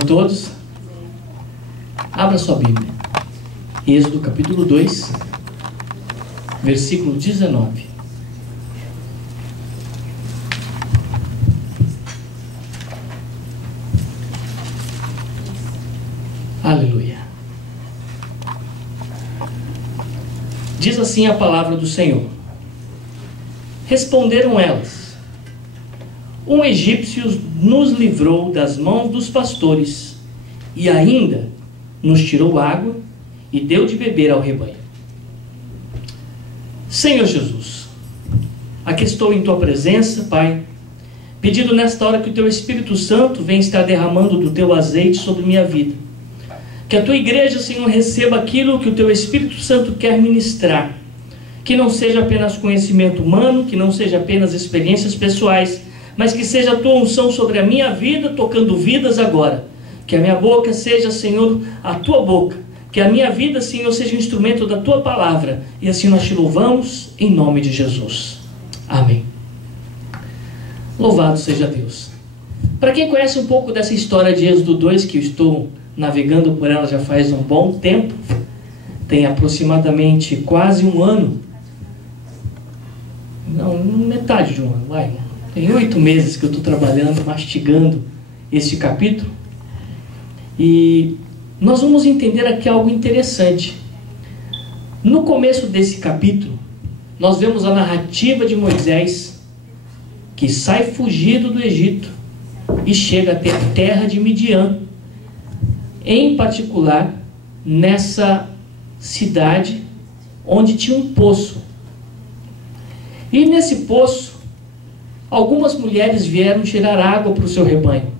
A todos, abra sua Bíblia. Êxodo capítulo 2, versículo 19. Aleluia. Diz assim a palavra do Senhor. Responderam elas: um egípcio nos livrou das mãos dos pastores e ainda nos tirou água e deu de beber ao rebanho. Senhor Jesus, aqui estou em Tua presença, Pai, pedindo nesta hora que o Teu Espírito Santo venha estar derramando do Teu azeite sobre minha vida. Que a Tua igreja, Senhor, receba aquilo que o Teu Espírito Santo quer ministrar. Que não seja apenas conhecimento humano, que não seja apenas experiências pessoais, mas que seja a Tua unção sobre a minha vida, tocando vidas agora. Que a minha boca seja, Senhor, a Tua boca. Que a minha vida, Senhor, seja um instrumento da Tua palavra. E assim nós Te louvamos, em nome de Jesus. Amém. Louvado seja Deus. Para quem conhece um pouco dessa história de Êxodo 2, que eu estou navegando por ela já faz um bom tempo, tem aproximadamente quase um ano, não, metade de um ano, vai. Tem 8 meses que eu estou trabalhando, mastigando este capítulo. E nós vamos entender aqui algo interessante. No começo desse capítulo, nós vemos a narrativa de Moisés, que sai fugido do Egito e chega até a terra de Midian, em particular nessa cidade onde tinha um poço. E nesse poço, algumas mulheres vieram tirar água para o seu rebanho.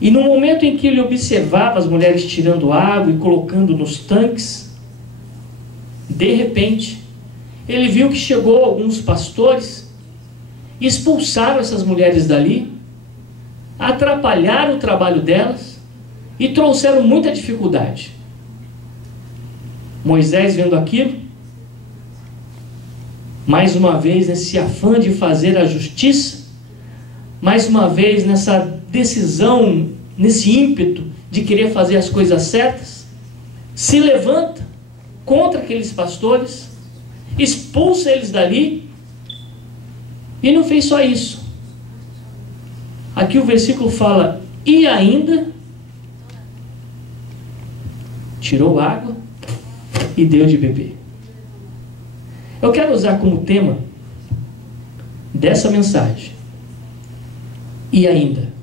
E no momento em que ele observava as mulheres tirando água e colocando nos tanques, de repente, ele viu que chegou alguns pastores, expulsaram essas mulheres dali, atrapalharam o trabalho delas e trouxeram muita dificuldade. Moisés, vendo aquilo, mais uma vez nesse afã de fazer a justiça, mais uma vez nessa decisão, nesse ímpeto de querer fazer as coisas certas, se levanta contra aqueles pastores, expulsa eles dali, e não fez só isso. Aqui o versículo fala: e ainda tirou água e deu de beber. Eu quero usar como tema dessa mensagem: e ainda.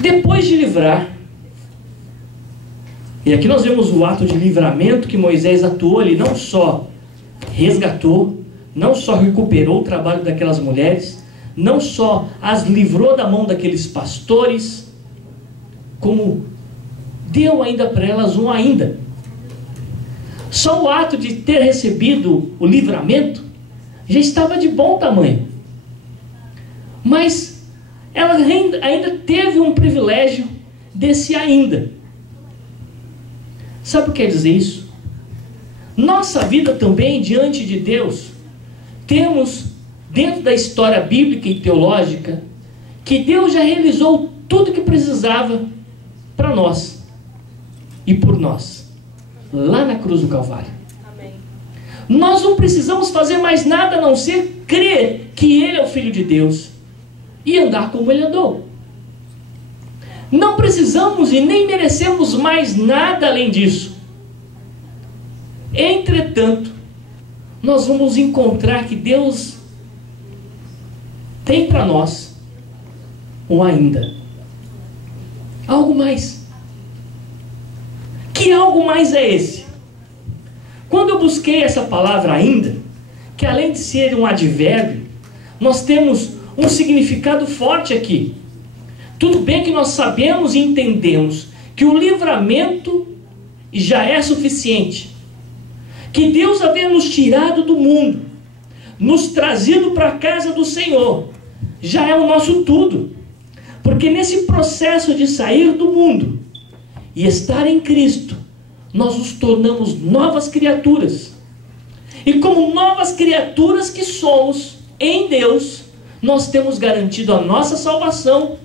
Depois de livrar, e aqui nós vemos o ato de livramento que Moisés atuou, ele não só resgatou, não só recuperou o trabalho daquelas mulheres, não só as livrou da mão daqueles pastores, como deu ainda para elas um ainda. Só o ato de ter recebido o livramento já estava de bom tamanho. Mas ela ainda teve um privilégio desse ainda. Sabe o que quer dizer isso? Nossa vida também diante de Deus, temos dentro da história bíblica e teológica que Deus já realizou tudo que precisava para nós e por nós, lá na cruz do Calvário. Amém. Nós não precisamos fazer mais nada a não ser crer que Ele é o Filho de Deus e andar como Ele andou. Não precisamos e nem merecemos mais nada além disso. Entretanto, nós vamos encontrar que Deus tem para nós um ainda. Algo mais. Que algo mais é esse? Quando eu busquei essa palavra ainda, que além de ser um advérbio, nós temos um significado forte aqui. Tudo bem que nós sabemos e entendemos que o livramento já é suficiente. Que Deus havia nos tirado do mundo, nos trazido para a casa do Senhor, já é o nosso tudo. Porque nesse processo de sair do mundo e estar em Cristo, nós nos tornamos novas criaturas. E como novas criaturas que somos em Deus, nós temos garantido a nossa salvação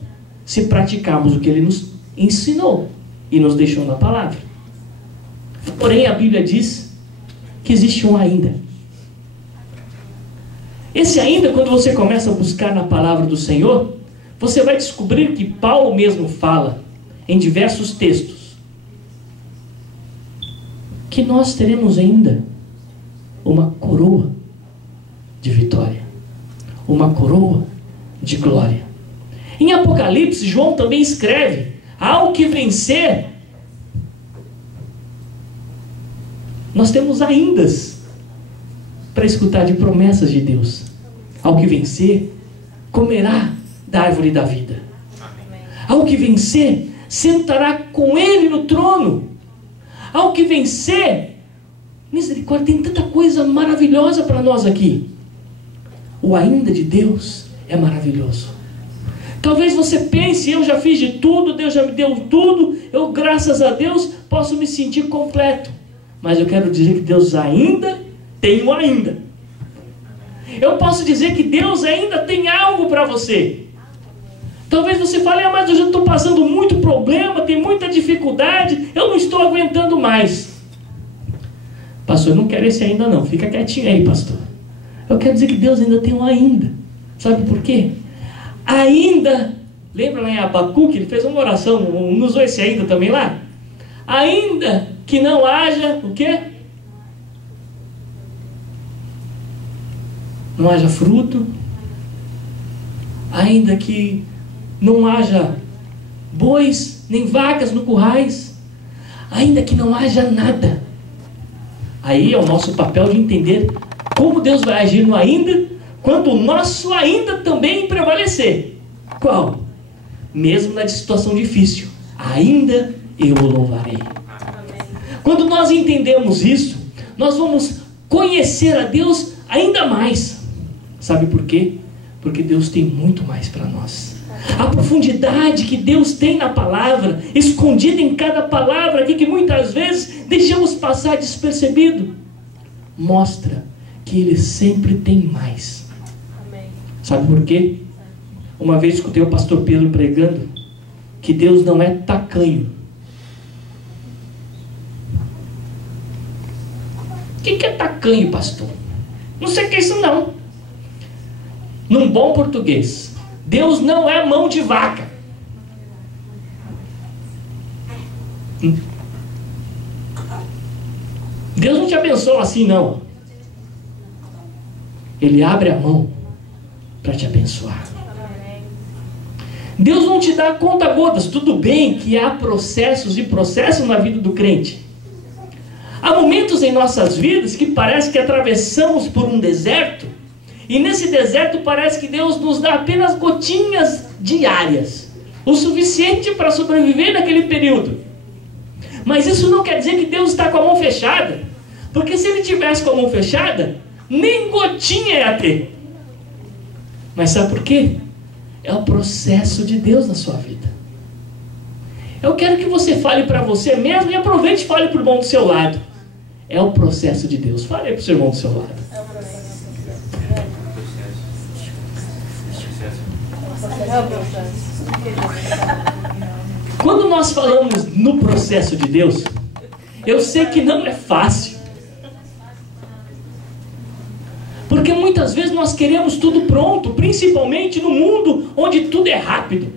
se praticarmos o que Ele nos ensinou e nos deixou na palavra. Porém, a Bíblia diz que existe um ainda. Esse ainda, quando você começa a buscar na palavra do Senhor, você vai descobrir que Paulo mesmo fala em diversos textos que nós teremos ainda uma coroa de vitória, uma coroa de glória. Em Apocalipse, João também escreve: ao que vencer, nós temos ainda para escutar de promessas de Deus. Ao que vencer, comerá da árvore da vida. Ao que vencer, sentará com Ele no trono. Ao que vencer, misericórdia, tem tanta coisa maravilhosa para nós aqui. O ainda de Deus é maravilhoso. Talvez você pense: eu já fiz de tudo, Deus já me deu tudo, eu, graças a Deus, posso me sentir completo. Mas eu quero dizer que Deus ainda tem um ainda. Eu posso dizer que Deus ainda tem algo para você. Talvez você fale: mas eu já estou passando muito problema, tem muita dificuldade, eu não estou aguentando mais. Pastor, eu não quero esse ainda não, fica quietinho aí, pastor. Eu quero dizer que Deus ainda tem um ainda. Sabe por quê? Ainda, lembra lá em Abacuque, ele fez uma oração, não usou esse ainda também lá? Ainda que não haja, o quê? Não haja fruto, ainda que não haja bois, nem vacas no currais, ainda que não haja nada. Aí é o nosso papel de entender como Deus vai agir no ainda, quando o nosso ainda também prevalecer. Qual? Mesmo na situação difícil, ainda eu o louvarei. Quando nós entendemos isso, nós vamos conhecer a Deus ainda mais. Sabe por quê? Porque Deus tem muito mais para nós. A profundidade que Deus tem na palavra, escondida em cada palavra aqui, que muitas vezes deixamos passar despercebido, mostra que Ele sempre tem mais. Sabe por quê? Uma vez escutei o pastor Pedro pregando que Deus não é tacanho. O que é tacanho, pastor? Não sei o que é isso não. Num bom português, Deus não é mão de vaca. Deus não te abençoa assim não. Ele abre a mão para te abençoar. Deus não te dá conta-gotas. Tudo bem que há processos e processos na vida do crente. Há momentos em nossas vidas que parece que atravessamos por um deserto, e nesse deserto parece que Deus nos dá apenas gotinhas diárias, o suficiente para sobreviver naquele período. Mas isso não quer dizer que Deus está com a mão fechada, porque se Ele tivesse com a mão fechada, nem gotinha ia ter. Mas sabe por quê? É o processo de Deus na sua vida. Eu quero que você fale para você mesmo e aproveite e fale para o irmão do seu lado. É o processo de Deus. Fale aí para o seu irmão do seu lado. Quando nós falamos no processo de Deus, eu sei que não é fácil. Porque muitas vezes nós queremos tudo pronto, principalmente no mundo onde tudo é rápido.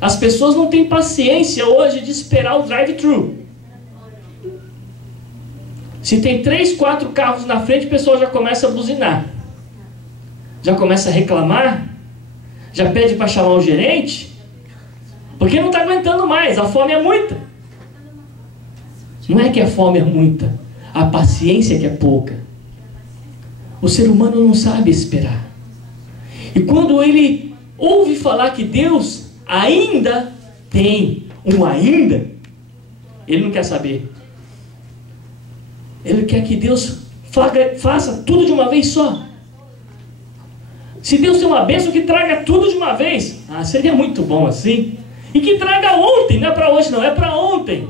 As pessoas não têm paciência hoje de esperar o drive-thru. Se tem 3, 4 carros na frente, o pessoal já começa a buzinar. Já começa a reclamar. Já pede para chamar o gerente. Porque não está aguentando mais, a fome é muita. Não é que a fome é muita, a paciência que é pouca. O ser humano não sabe esperar. E quando ele ouve falar que Deus ainda tem um ainda, ele não quer saber. Ele quer que Deus faça tudo de uma vez só. Se Deus tem uma bênção, que traga tudo de uma vez. Ah, seria muito bom assim. E que traga ontem, não é para hoje não, é para ontem.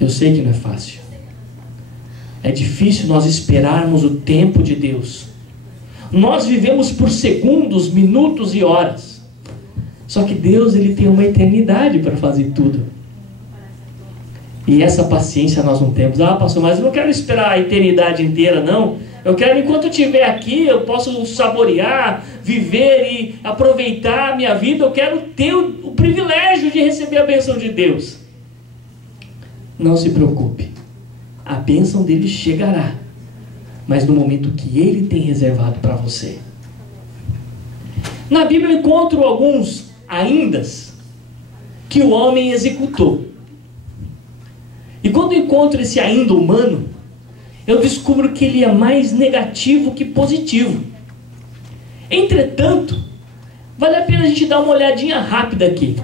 Eu sei que não é fácil. É difícil nós esperarmos o tempo de Deus. Nós vivemos por segundos, minutos e horas. Só que Deus, Ele tem uma eternidade para fazer tudo. E essa paciência nós não temos. Ah, pastor, mas eu não quero esperar a eternidade inteira, não. Eu quero, enquanto eu estiver aqui, eu posso saborear, viver e aproveitar a minha vida. Eu quero ter o privilégio de receber a bênção de Deus. Não se preocupe. A bênção dele chegará, mas no momento que ele tem reservado para você. Na Bíblia eu encontro alguns aindas que o homem executou. E quando eu encontro esse ainda humano, eu descubro que ele é mais negativo que positivo. Entretanto, vale a pena a gente dar uma olhadinha rápida aqui.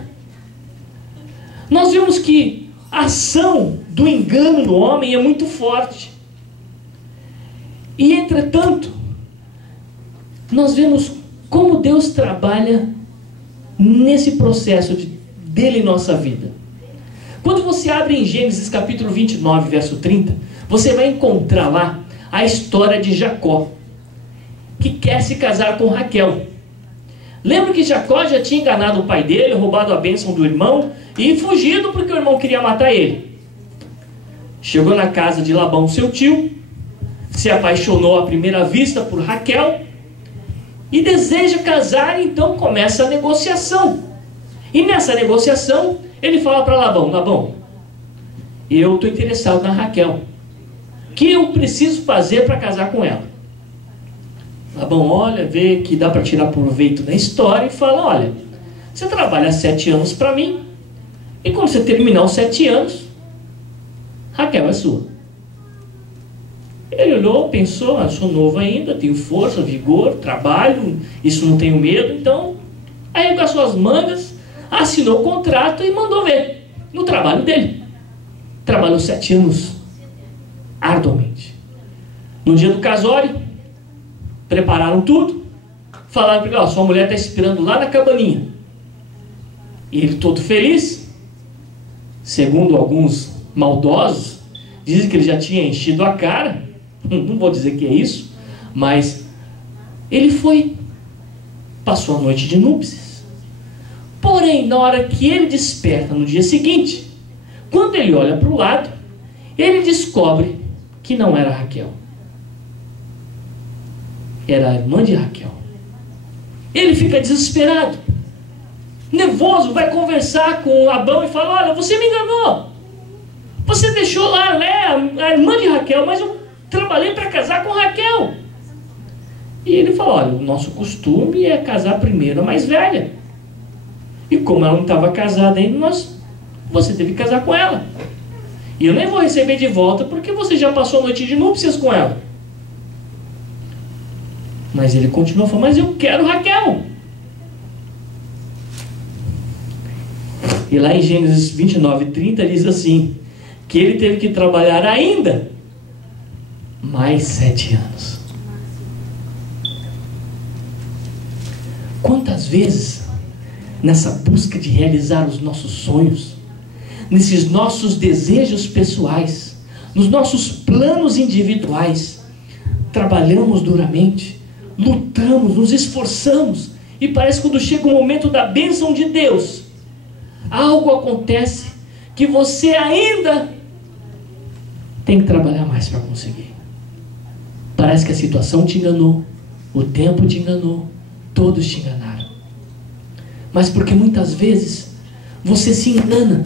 Nós vemos que a ação do engano no homem é muito forte. E entretanto, nós vemos como Deus trabalha nesse processo dele em nossa vida. Quando você abre em Gênesis capítulo 29, verso 30, você vai encontrar lá a história de Jacó, que quer se casar com Raquel. Lembra que Jacó já tinha enganado o pai dele, roubado a bênção do irmão e fugido porque o irmão queria matar ele. Chegou na casa de Labão, seu tio, se apaixonou à primeira vista por Raquel e deseja casar, então começa a negociação. E nessa negociação, ele fala para Labão: Labão, eu estou interessado na Raquel. O que eu preciso fazer para casar com ela? Labão olha, vê que dá para tirar proveito da história e fala: olha, você trabalha 7 anos para mim, e quando você terminar os 7 anos, Raquel é sua. Ele olhou, pensou: eu sou novo ainda, tenho força, vigor, trabalho, isso não tenho medo. Então, arregou as suas mangas, assinou o contrato e mandou ver no trabalho dele. Trabalhou 7 anos arduamente. No dia do casório, prepararam tudo, falaram para ele: ó, sua mulher está esperando lá na cabaninha. E ele, todo feliz, segundo alguns maldosos, dizem que ele já tinha enchido a cara. Não vou dizer que é isso, mas ele foi, passou a noite de núpcias. Porém, na hora que ele desperta no dia seguinte, quando ele olha para o lado, ele descobre que não era Raquel, era a irmã de Raquel. Ele fica desesperado, nervoso, vai conversar com Labão e fala: olha, você me enganou, você deixou lá a irmã de Raquel, mas eu trabalhei para casar com Raquel. E ele fala: olha, o nosso costume é casar primeiro a mais velha, e como ela não estava casada ainda, você teve que casar com ela, e eu nem vou receber de volta porque você já passou a noite de núpcias com ela. Mas ele continua falando: mas eu quero Raquel. E lá em Gênesis 29, 30 diz assim, que ele teve que trabalhar ainda mais 7 anos. Quantas vezes, nessa busca de realizar os nossos sonhos, nesses nossos desejos pessoais, nos nossos planos individuais, trabalhamos duramente, lutamos, nos esforçamos, e parece que quando chega o momento da bênção de Deus, algo acontece que você ainda tem que trabalhar mais para conseguir. Parece que a situação te enganou, o tempo te enganou, todos te enganaram. Mas porque muitas vezes você se engana,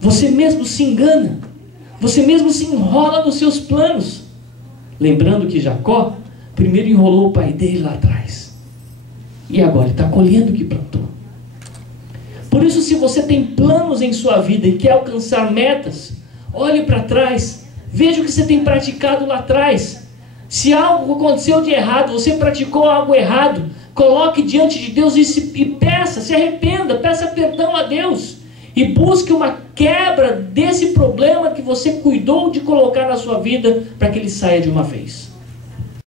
você mesmo se engana, você mesmo se enrola nos seus planos. Lembrando que Jacó primeiro enrolou o pai dele lá atrás, e agora ele está colhendo o que plantou. Por isso, se você tem planos em sua vida e quer alcançar metas, olhe para trás, veja o que você tem praticado lá atrás. Se algo aconteceu de errado, você praticou algo errado, coloque diante de Deus e peça, se arrependa, peça perdão a Deus, e busque uma quebra desse problema que você cuidou de colocar na sua vida, para que ele saia de uma vez.